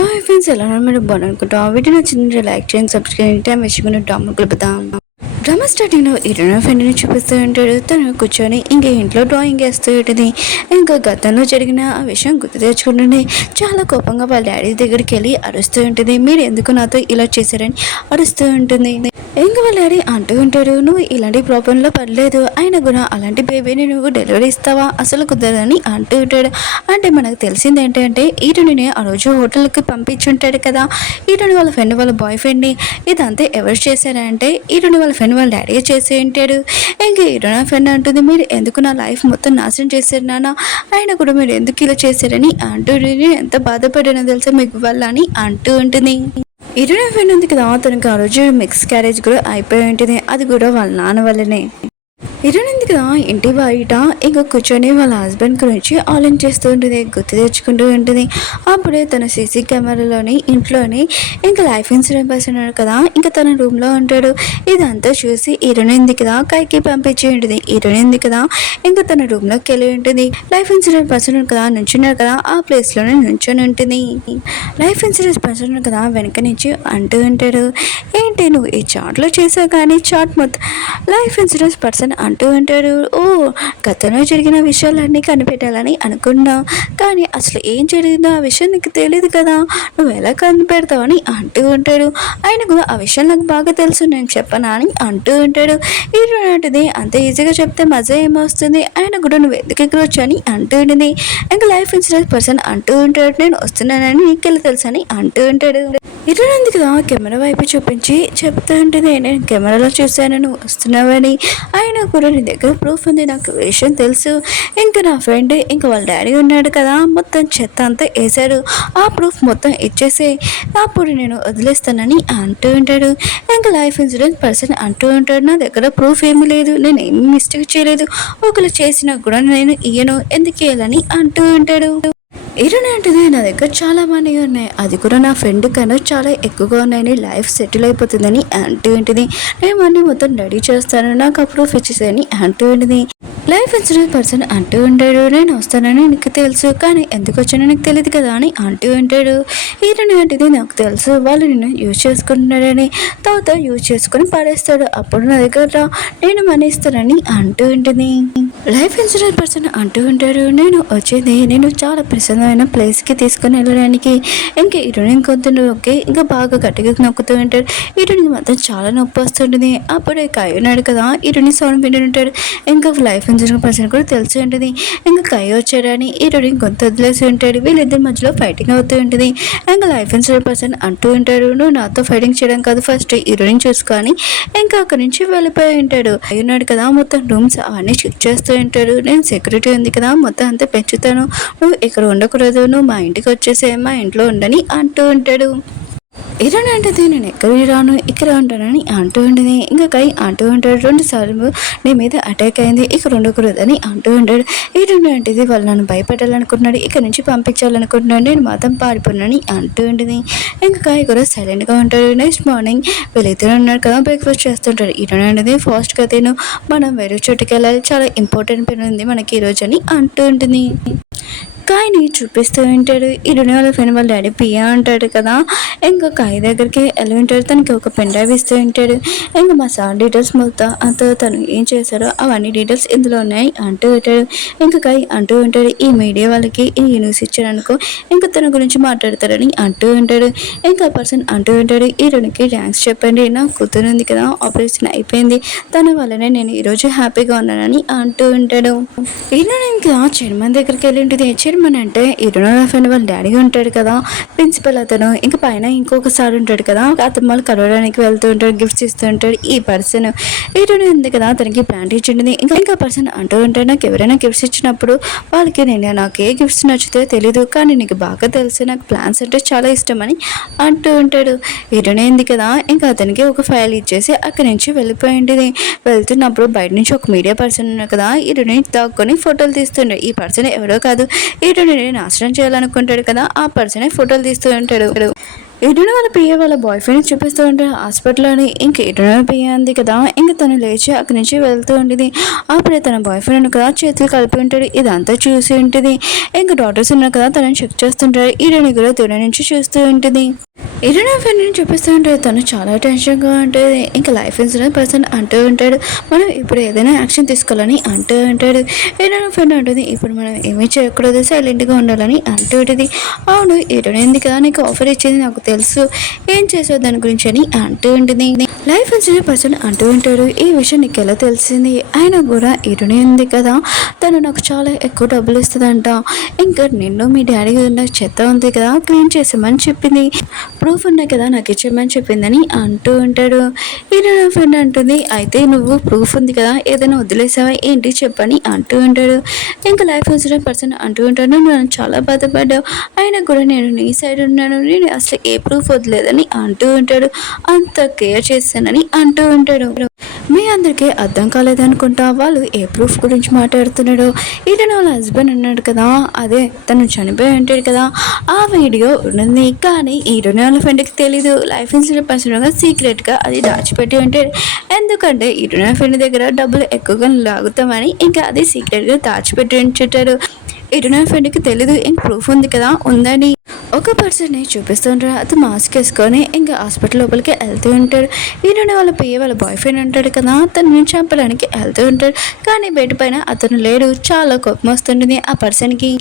Hello friends, ఎలా ఉన్నారు? మీరు బాగుంటాం. వీడియో నచ్చింది లైక్ చేయండి, సబ్స్క్రైబ్ చేయండి. విషయం డ్రామా కలుపుతాం. డ్రామా స్టార్టింగ్లో హీరోయిన్ ఫ్రెండ్ని చూపిస్తూ ఉంటాడు. తను కూర్చొని ఇంకా ఇంట్లో డ్రాయింగ్ వేస్తూ ఉంటుంది. ఇంకా గతంలో జరిగిన ఆ విషయం గుర్తు తెచ్చుకుంటుంది. చాలా కోపంగా వాళ్ళ డాడీ దగ్గరికి వెళ్ళి అరుస్తూ ఉంటుంది. మీరు ఎందుకు నాతో ఇలా చేశారని అరుస్తూ ఉంటుంది. ఇంకా వాళ్ళ డాడీ అంటూ ఉంటాడు, నువ్వు ఇలాంటి ప్రాబ్లంలో పడలేదు, అయినా కూడా అలాంటి బేబీని నువ్వు డెలివరీ ఇస్తావా, అసలు కుదరదని అంటూ ఉంటాడు. అంటే మనకు తెలిసింది ఏంటంటే ఈటని ఆ రోజు హోటల్కి పంపించుంటాడు కదా, ఈటని వాళ్ళ ఫ్రెండ్ వాళ్ళ బాయ్ ఫ్రెండ్ని. ఇదంతా ఎవరు చేశారంటే ఈటని వాళ్ళ ఫ్రెండ్ వాళ్ళ డాడీ చేసి ఉంటాడు. ఇంకా ఈటని ఫ్రెండ్ అంటుంది, మీరు ఎందుకు నా లైఫ్ మొత్తం నాశనం చేశారు నాన్న, ఆయన కూడా మీరు ఎందుకు ఇలా చేశారని అంటూ ఎంత బాధపడినా తెలుసా మీకు వల్ల అని అంటూ ఉంటుంది. ఈటని ఫ్రెండ్ ఉంది కదా, తనకు ఆ రోజు మిక్స్ క్యారేజ్ కూడా అయిపోయి ఉంటుంది. అది కూడా వాళ్ళ నాన్న వల్లనే. ఇరణింది కదా ఇంటి బయట ఇంకా కూర్చొని వాళ్ళ హస్బెండ్ గురించి ఆలోచన చేస్తూ ఉంటుంది, గుర్తు తెచ్చుకుంటూ ఉంటుంది. అప్పుడే తన సీసీ కెమెరాలోని ఇంట్లోని ఇంకా లైఫ్ ఇన్సూరెన్స్ పర్సన్ కదా, ఇంకా తన రూమ్లో ఉంటాడు. ఇదంతా చూసి ఇరణింది కదా కైకి పంపించి ఉంటుంది. ఇరణింది కదా ఇంకా తన రూమ్లోకి వెళ్ళి ఉంటుంది. లైఫ్ ఇన్సూరెన్స్ పర్సన్ కదా నుంచున్నారు కదా, ఆ ప్లేస్లోనే నుంచొని ఉంటుంది. లైఫ్ ఇన్సూరెన్స్ పర్సన్ కదా వెనక నుంచి అంటూ ఉంటాడు, ఏంటి నువ్వు ఈ చాట్లో చేసావు కానీ చాట్ మొత్తం లైఫ్ ఇన్సూరెన్స్ పర్సన్ అంటూ ఉంటాడు. ఓ, గతంలో జరిగిన విషయాలన్నీ కనిపెట్టాలని అనుకున్నా, కానీ అసలు ఏం జరిగిందో ఆ విషయం నీకు తెలియదు కదా, నువ్వు ఎలా కనిపెడతావని అంటూ ఉంటాడు. ఆయన కూడా ఆ విషయం నాకు బాగా తెలుసు, నేను చెప్పనా అని అంటూ ఉంటాడు. ఇలాంటిది అంత ఈజీగా చెప్తే మజా ఏమొస్తుంది, ఆయన కూడా నువ్వు ఎందుకు ఎక్కడ వచ్చా అని అంటూ ఉంటుంది. ఇంకా లైఫ్ ఇన్సూరెన్స్ పర్సన్ అంటూ ఉంటాడు, నేను వస్తున్నానని నీకెళ్ళి తెలుసు అని అంటూ ఉంటాడు. ఇరునందుకు కదా కెమెరా వైపు చూపించి చెప్తూ ఉంటుంది, నేను కెమెరాలో చూశాను నువ్వు వస్తున్నావని, ఆయన కూడా నీ దగ్గర ప్రూఫ్ ఉంది, నాకు విషయం తెలుసు. ఇంకా నా ఫ్రెండ్ ఇంకా వాళ్ళ డాడీ ఉన్నాడు కదా, మొత్తం చెత్త అంతా వేశాడు, ఆ ప్రూఫ్ మొత్తం ఇచ్చేసి అప్పుడు నేను వదిలేస్తానని అంటూ ఉంటాడు. ఇంకా లైఫ్ ఇన్సూరెన్స్ పర్సన్ అంటూ ఉంటాడు, నా దగ్గర ప్రూఫ్ ఏమీ లేదు, నేను ఏమి మిస్టేక్ చేయలేదు, ఒకరు చేసినా కూడా నేను ఇయ్యను, ఎందుకు ఇయ్యాలని అంటూ ఉంటాడు. ఏంటంటే నా దగ్గర చాలా మనీ ఉన్నాయి, అది కూడా నా ఫ్రెండ్ కన్నా చాలా ఎక్కువగా ఉన్నాయని, లైఫ్ సెటిల్ అయిపోతుందని అంటూ ఉంటుంది. నేను మనీ మొత్తం రెడీ చేస్తాను, నాకు అప్పుడు ఇచ్చేసేదని అంటూ ఉంటుంది. లైఫ్ ఇన్సూరెన్స్ పర్సన్ అంటూ ఉంటాడు, నేను వస్తానని నీకు తెలుసు, కానీ ఎందుకు వచ్చానో నీకు తెలియదు కదా అని అంటూ ఉంటాడు. ఏంటిది నాకు తెలుసు, వాళ్ళు నిన్ను యూజ్ చేసుకుంటున్నాడని, తర్వాత యూజ్ చేసుకొని పడేస్తాడు, అప్పుడు నా దగ్గర నేను మనీ ఇస్తానని అంటూ ఉంటుంది. లైఫ్ ఇన్సూరెన్స్ పర్సన్ అంటూ ఉంటాడు, నేను వచ్చేది నేను చాలా ప్రశాంతమైన ప్లేస్కి తీసుకుని వెళ్ళడానికి. ఇంకా ఇరుని గొంతును నొక్కి ఇంకా బాగా గట్టిగా నొక్కుతూ ఉంటాడు. ఇరునికి మాత్రం చాలా నొప్పి వస్తుంటుంది. అప్పుడే కాయ ఉన్నాడు కదా, ఇరుని సౌండ్ వింటూ ఉంటాడు. ఇంకా లైఫ్ ఇన్సూరెన్స్ పర్సన్ కూడా తెలిసి ఉంటుంది. ఇంకా కాయ వచ్చాడని ఇరుని గొంతు వదిలేసి ఉంటాడు. వీళ్ళిద్దరి మధ్యలో ఫైటింగ్ అవుతూ ఉంటుంది. ఇంకా లైఫ్ ఇన్సూరెన్స్ పర్సన్ అంటూ ఉంటాడు, నువ్వు నాతో ఫైటింగ్ చేయడం కాదు, ఫస్ట్ ఇరుని చూసుకొని ఇంకా అక్కడి నుంచి వెళ్ళిపోయి ఉంటాడు. కాయ ఉన్నాడు కదా, మొత్తం రూమ్స్ అవన్నీ చెక్ చేస్తూ ఉంటాడు. నేను సెక్యూరిటీ ఉంది కదా, మొత్తం అంతా పెంచుతాను, నువ్వు ఇక్కడ ఉండకూడదు, నువ్వు మా ఇంటికి వచ్చేసే, మా ఇంట్లో ఉండని అంటూ ఉంటాడు. ఇరాని అంటది, నేను ఎక్కడికి రాను, ఇక్కడ ఉంటానని అంటూ ఉంటుంది. ఇంకా కై అంటూ ఉంటాడు, 2 సార్లు నీ మీద అటాక్ అయింది, ఇక్కడ ఉండకూడదని అంటూ ఉంటాడు. ఇరాని అంటది, వాళ్ళు నన్ను భయపెట్టాలనుకుంటున్నాడు, ఇక్కడ నుంచి పంపించాలనుకుంటున్నాడు, నేను మాత్రం పారిపోయినని అంటూ ఉంటుంది. ఇంకా కాయ కూడా సైలెంట్గా ఉంటాడు. నెక్స్ట్ మార్నింగ్ వీళ్ళిద్దరు ఉన్నారు కదా, బ్రేక్ఫాస్ట్ చేస్తుంటాడు. ఇరాని అనేది ఫాస్ట్గా తిను, మనం వేరే చోటుకి వెళ్ళాలి, చాలా ఇంపార్టెంట్ పని ఉంది మనకి ఈరోజు అని అంటూ ఉంటుంది. కాయని చూపిస్తూ ఉంటాడు. ఈ వాళ్ళ ఫ్రెండ్ వాళ్ళ డాడీ పియా ఉంటాడు కదా, ఇంకా కాయ దగ్గరికి వెళ్ళి ఉంటాడు. తనకి ఒక పెన్ డ్రైవ్ ఇస్తూ ఉంటాడు. ఇంకా మా సార్ డీటెయిల్స్ మొత్తం అంతా తను ఏం చేశారో అవన్నీ డీటెయిల్స్ ఇందులో ఉన్నాయి అంటూ ఉంటాడు. ఇంకా కాయ అంటూ ఉంటాడు, ఈ మీడియా వాళ్ళకి ఈ న్యూస్ ఇచ్చాడనుకో ఇంకా తన గురించి మాట్లాడతాడని అంటూ ఉంటాడు. ఇంకా పర్సన్ అంటూ ఉంటాడు, ఈ రెండుకి థ్యాంక్స్ చెప్పండి, నా కూతురు ఉంది కదా ఆపరేషన్ అయిపోయింది, తన వల్లనే నేను ఈరోజు హ్యాపీగా ఉన్నానని అంటూ ఉంటాడు. ఈయన ఇంకా చైర్మన్ దగ్గరికి వెళ్ళి ఉంటుంది. చైర్మన్ అంటే ఇరుణ ఫ్రెండ్ వాళ్ళ డాడీ ఉంటాడు కదా, ప్రిన్సిపల్ అతను, ఇంకా పైన ఇంకొకసారి ఉంటాడు కదా, అతను వాళ్ళు కలవడానికి వెళ్తూ ఉంటాడు, గిఫ్ట్స్ ఇస్తూ ఉంటాడు. ఈ పర్సన్ ఇరుణ ఉంది కదా, తనకి ప్లాంట్ ఇచ్చింది. ఇంకా పర్సన్ అంటూ ఉంటాడు, నాకు ఎవరైనా గిఫ్ట్స్ ఇచ్చినప్పుడు వాళ్ళకి నాకు ఏ గిఫ్ట్స్ నచ్చితే తెలీదు, కానీ నీకు బాగా తెలుసు, నాకు ప్లాన్స్ అంటే చాలా ఇష్టం అని అంటూ ఉంటాడు. ఇరుణ ఉంది కదా, ఇంకా అతనికి ఒక ఫైల్ ఇచ్చేసి అక్కడి నుంచి వెళ్ళిపోయింది. వెళ్తున్నప్పుడు బయట నుంచి ఒక మీడియా పర్సన్ ఉన్నారు కదా, ఇరుని దాక్కొని ఫోటోలు తీస్తుండే. ఈ పర్సన్ ఎవరో కాదు, ఇరుని నాశనం చేయాలనుకుంటాడు కదా, ఆ పర్సనే ఫోటోలు తీస్తూ ఉంటాడు. ఎటున వాళ్ళ పియ్య వాళ్ళ బాయ్ ఫ్రెండ్ చూపిస్తూ ఉంటారు హాస్పిటల్లోని. ఇంక ఎటున పియ్య ఉంది కదా, ఇంక తను లేచి అక్కడి నుంచి వెళ్తూ ఉంటుంది. అప్పుడే తన బాయ్ ఫ్రెండ్ కదా చేతులు కలిపి ఉంటాడు. ఇదంతా చూసి ఉంటుంది. ఇంక డాక్టర్స్ ఉన్నారు కదా తనని చెక్ చేస్తుంటారు. ఈడని కూడా దూరం నుంచి చూస్తూ ఉంటుంది. ఇరునా ఫ్రెండ్ని చూపిస్తూ ఉంటే తను చాలా టెన్షన్గా ఉంటుంది. ఇంకా లైఫ్ ఇన్సూరెన్స్ పర్సన్ అంటూ ఉంటాడు మనం ఇప్పుడు ఏదైనా యాక్షన్ తీసుకోవాలని అంటూ ఉంటాడు. ఇరునా ఫ్రెండ్ అంటుంది ఇప్పుడు మనం ఏమీ చేయకూడదు సైలెంట్గా ఉండాలని అంటూ ఉంటుంది. అవును ఇరునైంది కదా నీకు ఆఫర్ ఇచ్చింది నాకు తెలుసు ఏం చేసావు దాని గురించి అని అంటూ ఉంటుంది. లైఫ్ ఇన్సూరెన్స్ పర్సన్ అంటూ ఉంటాడు ఈ విషయం నీకు ఎలా తెలిసింది అయినా కూడా ఇరునే ఉంది కదా తను నాకు చాలా ఎక్కువ డబ్బులు ఇస్తుందంట. ఇంకా నిన్ను మీ డాడీ ఉన్న చెత్త ఉంది కదా క్లీన్ చేసామని చెప్పింది ప్రూఫ్ ఉన్నాయి కదా నాకు ఇచ్చేయమని చెప్పిందని అంటూ ఉంటాడు. ఈయన నా ఫ్రెండ్ అంటుంది అయితే నువ్వు ప్రూఫ్ ఉంది కదా ఏదైనా వదిలేసావా ఏంటి చెప్పని అంటూ ఉంటాడు. ఇంకా లైఫ్ ఇన్సూరెన్స్ పర్సన్ అంటూ ఉంటాడు నన్ను చాలా బాధపడ్డావు అయినా కూడా నేను నీ సైడ్ ఉన్నాను నేను అసలు ఏ ప్రూఫ్ వదిలేదని అంటూ ఉంటాడు. అంత కేర్ చేస్తానని అంటూ ఉంటాడు. మీ అందరికీ అర్థం కాలేదనుకుంటా వాళ్ళు ఏ ప్రూఫ్ గురించి మాట్లాడుతున్నాడు. ఈయన వాళ్ళ హస్బెండ్ ఉన్నాడు కదా అదే తను చనిపోయి ఉంటాడు కదా ఆ వీడియో ఉన్నది కానీ ఈయన వాళ్ళ ఫ్రెండ్కి తెలీదు. లైఫ్ ఇన్సూరెన్స్ పర్సన్గా సీక్రెట్గా అది దాచిపెట్టి ఉంటాడు. ఎందుకంటే ఈయన ఫ్రెండ్ దగ్గర డబ్బులు ఎక్కువగా లాగుతామని ఇంకా అది సీక్రెట్గా దాచిపెట్టి ఉంచుతాడు. ఈయన ఫ్రెండ్కి తెలీదు ఇంక ప్రూఫ్ ఉంది కదా ఉందని. ఒక పర్సన్ని చూపిస్తుంటారు అతను మాస్క్ వేసుకొని ఇంకా హాస్పిటల్ లోపలికి వెళ్తూ ఉంటాడు. ఈయన వాళ్ళ పియ్య వాళ్ళ బాయ్ ఫ్రెండ్ ఉంటాడు కదా తనని చంపడానికి వెళ్తూ ఉంటాడు కానీ బయట పైన అతను లేడు. చాలా కోపం వస్తుంటుంది ఆ పర్సన్కి.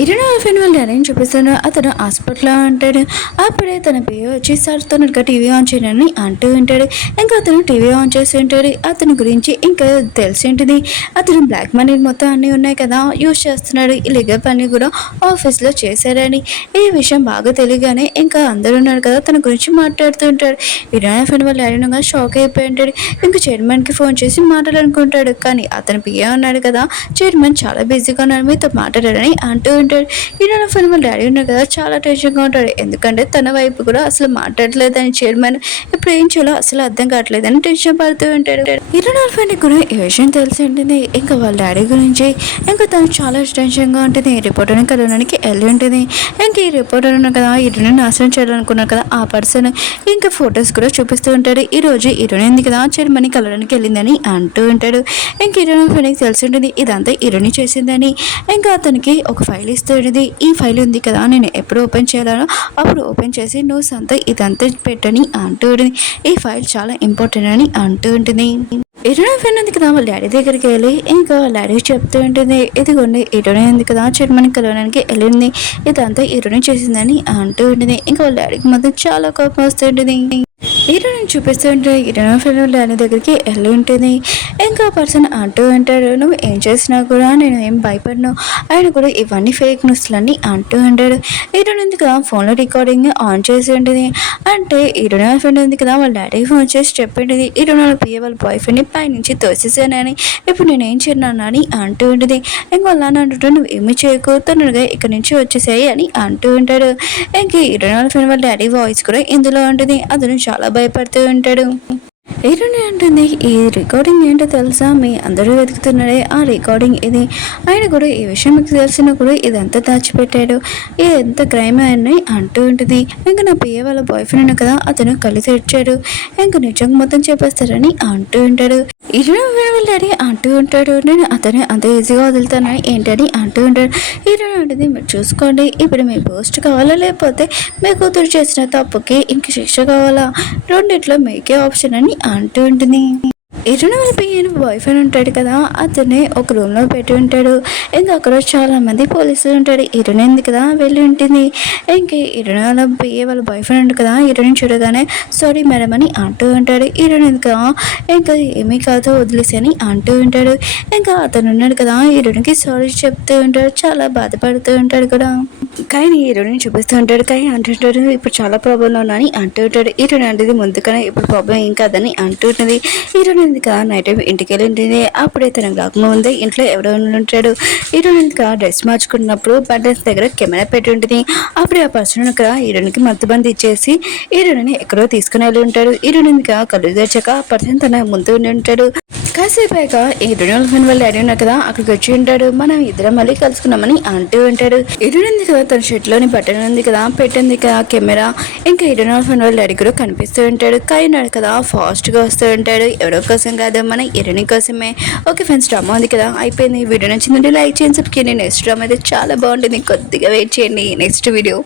ఈయన వాళ్ళ ఫ్రెండ్ వాళ్ళు డాడీని చూపిస్తున్నారు అతను హాస్పిటల్లో ఉంటాడు. అప్పుడే తన పియ్య వచ్చి సార్ తనగా టీవీ ఆన్ చేయనని అంటూ ఉంటాడు. ఇంకా అతను టీవీ ఆన్ చేసి ఉంటాడు. అతని గురించి ఇంకా తెలిసి ఉంటుంది అతను బ్లాక్ మనీ మొత్తం అన్నీ ఉన్నాయి కదా యూజ్ చేస్తున్నాడు ఇల్లీగల్ పని కూడా ఆఫీస్లో చేశారని. ఈ విషయం బాగా తెలియగానే ఇంకా అందరూ ఉన్నారు కదా తన గురించి మాట్లాడుతూ ఉంటాడు. ఈయన ఫ్రెండ్ వాళ్ళ డాడీగా షాక్ అయిపోయి ఉంటాడు. ఇంకా చైర్మన్కి ఫోన్ చేసి మాట్లాడాలనుకుంటాడు కానీ అతను పియ్య ఉన్నాడు కదా చైర్మన్ చాలా బిజీగా ఉన్నాడు మీతో మాట్లాడారని అంటూ ఉంటాడు. ఈయన ఫ్రెండ్ వాళ్ళ డాడీ ఉన్నారు కదా చాలా టెన్షన్గా ఉంటాడు ఎందుకంటే తన వైపు కూడా అసలు మాట్లాడలేదని చైర్మన్ ఇప్పుడు ఏం చేయాలో అసలు అర్థం కావట్లేదని టెన్షన్ పడుతూ ఉంటాడు. ఈయన ఫ్రెండ్ కూడా ఈ విషయం తెలిసి ఉంటుంది. ఇంకా వాళ్ళ డాడీ గురించి ఇంకా తను చాలా టెన్షన్గా ఉంటుంది. రిపోర్టర్ని కలవడానికి వెళ్ళి ఉంటుంది. ఇంకా ఈ రిపోర్టర్ ఉన్నారు కదా ఈయన నాశనం చేయాలనుకున్నారు కదా ఆ పర్సన్ ఇంకా ఫొటోస్ కూడా చూపిస్తూ ఉంటాడు. ఈ రోజు ఈరోజు కదా చైర్మన్ కలవడానికి వెళ్ళిందని అంటూ ఉంటాడు. ఇంక ఈయన ఫ్రెండ్కి తెలిసి ఉంటుంది ఇదంతా ఈరోని చేసిందని. ఇంకా అతనికి ఒక ఫైల్ ఇస్తుంది ఈ ఫైల్ ఉంది కదా నేను ఎప్పుడు ఓపెన్ చేయాలో అప్పుడు ఓపెన్ చేసి నువ్వు సొంత ఇదంతా పెట్టని అంటూ ఉంటుంది. ఈ ఫైల్ చాలా ఇంపార్టెంట్ అని అంటూ ఉంటుంది. ఇటునే ఫ్రెండ్ ఉంది కదా వాళ్ళ డాడీ దగ్గరికి వెళ్ళి ఇంకా వాళ్ళ డాడీ చెప్తూ ఉంటుంది ఇదిగోండి ఇటునే ఉంది కదా చైర్మన్ కలవడానికి వెళ్ళింది ఇదంతా ఇటునే చేసిందని అంటూ ఉంటుంది. ఇంకా వాళ్ళ డాడీకి మాత్రం చాలా కోపం వస్తూ ఉంటుంది. హీరోని చూపిస్తుంటే హీరోయిన్ ఫ్రెండ్ డాడీ దగ్గరికి వెళ్ళి ఉంటుంది. ఇంకా పర్సన్ అంటూ ఉంటాడు నువ్వు ఏం చేసినా కూడా నేను ఏం భయపడను ఆయన కూడా ఇవన్నీ ఫేక్ న్యూస్లన్నీ అంటూ ఉంటాడు. హీరోయిన్ ఉంది కదా ఫోన్లో రికార్డింగ్ ఆన్ చేసి ఉంటుంది. అంటే హీరోయిన్ ఫ్రెండ్ ఉంది కదా వాళ్ళ డాడీకి ఫోన్ చేసి చెప్పింటుంది హీరోయిన్ పియ్య వాళ్ళ బాయ్ ఫ్రెండ్ని పైనుంచి తోసేసానని ఇప్పుడు నేను ఏం చేయను అని అంటూ ఉంటుంది. ఇంక వాళ్ళ అంటుంటే నువ్వు ఏమి చేయకు తొందరగా ఇక్కడ నుంచి వచ్చేసాయి అని అంటూ ఉంటాడు. ఇంక హీరోయిన్ ఫ్రెండ్ వాళ్ళ డాడీ వాయిస్ కూడా ఇందులో ఉంటుంది. అతను చాలా భయపడుతూ ఉంటాడు. హీరోని అంటుంది ఈ రికార్డింగ్ ఏంటో తెలుసా మీ అందరూ వెతుకుతున్నాడే ఆ రికార్డింగ్ ఇది ఆయన కూడా ఈ విషయం మీకు తెలిసినా కూడా ఇదంతా దాచిపెట్టాడు ఎంత క్రైమ్ అని అంటూ ఉంటుంది. ఇంకా నా పియ్య వాళ్ళ బాయ్ ఫ్రెండ్ కదా అతను కళ్ళు తెచ్చాడు ఇంకా నిజంగా మొత్తం చెప్పేస్తారని అంటూ ఉంటాడు. హీరోని వెళ్ళాడి అంటూ ఉంటాడు నేను అతను అంత ఈజీగా వదులుతానని ఏంటని అంటూ ఉంటాడు. హీరోని అంటుంది మీరు చూసుకోండి ఇప్పుడు మీ పోస్ట్ కావాలా లేకపోతే మీ కూతురు చేసిన తప్పుకి ఇంక శిక్ష కావాలా రెండిట్లో మీకే ఆప్షన్ అని అంటూ ఉంటుంది. ఇరుని వాళ్ళ పియ్యను బాయ్ ఫ్రెండ్ ఉంటాడు కదా అతన్ని ఒక రూమ్లో పెట్టి ఉంటాడు. ఇంకా అక్కడ చాలా మంది పోలీసులు ఉంటాడు. ఇరుని ఉంది కదా వెళ్ళి ఉంటుంది. ఇంకా ఇరుని వాళ్ళ పియ్య వాళ్ళ బాయ్ ఫ్రెండ్ కదా ఇరుని చూడగానే సారీ మేడం అని అంటూ ఉంటాడు. ఇరుని కదా ఇంకా ఏమీ కాదు వదిలేసి అని అంటూ ఉంటాడు. ఇంకా అతను ఉన్నాడు కదా ఇరునికి సారీ చెప్తూ ఉంటాడు చాలా బాధపడుతూ ఉంటాడు కూడా. కానీ హీరోని చూపిస్తూ ఉంటాడు. కానీ అంటుంటాడు ఇప్పుడు చాలా ప్రాబ్లంలో ఉన్నా అని అంటూ ఉంటాడు. హీరోని అంటే ముందుకనే ఇప్పుడు ప్రాబ్లం ఏం కాదని అంటుంటుంది. హీరోని ఎందుకు నైట్ టైం ఇంటికి వెళ్ళి ఉంటుంది. అప్పుడే తన రాకముందే ఉంది ఇంట్లో ఎవడో ఉంటాడు. హీరోని ఎందుకు డ్రెస్ మార్చుకున్నప్పుడు బటన్స్ దగ్గర కెమెరా పెట్టి ఉంటుంది. అప్పుడే ఆ పర్సన్ ఇక్కడ హీరోనికి మత్తుబంది ఇచ్చేసి హీరోని ఎక్కడో తీసుకుని వెళ్ళి ఉంటాడు. హీరోని ఎందుకు కళ్ళు తెచ్చాక ఆ పర్సన్ తన ముందు ఉండి ఉంటాడు. కాసేపాక ఎదురు ఫ్రెండ్ వాళ్ళ డాడీ ఉన్నారు కదా, అక్కడికి వచ్చి ఉంటాడు. మనం ఇద్దరం మళ్ళీ కలుసుకున్నామని అంటూ ఉంటాడు. ఎదురుంది కదా తన షర్ట్లోని బటన్ ఉంది కదా, పెట్టింది కదా కెమెరా. ఇంకా ఎదురు ఫ్రెండ్ వాళ్ళ డాడీ కూడా కనిపిస్తూ ఉంటాడు. కాయనాడు కదా ఫాస్ట్గా వస్తూ ఉంటాడు. ఎవరో కోసం కాదు, మన ఎరుని కోసమే. ఓకే ఫ్రెండ్స్, డ్రామా ఉంది కదా అయిపోయింది. వీడియో నచ్చిందంటే లైక్ చేయండి, సబ్స్క్రైబ్ చేయండి. నెక్స్ట్ డ్రామా అయితే చాలా బాగుంటుంది, కొద్దిగా వెయిట్ చేయండి నెక్స్ట్ వీడియో.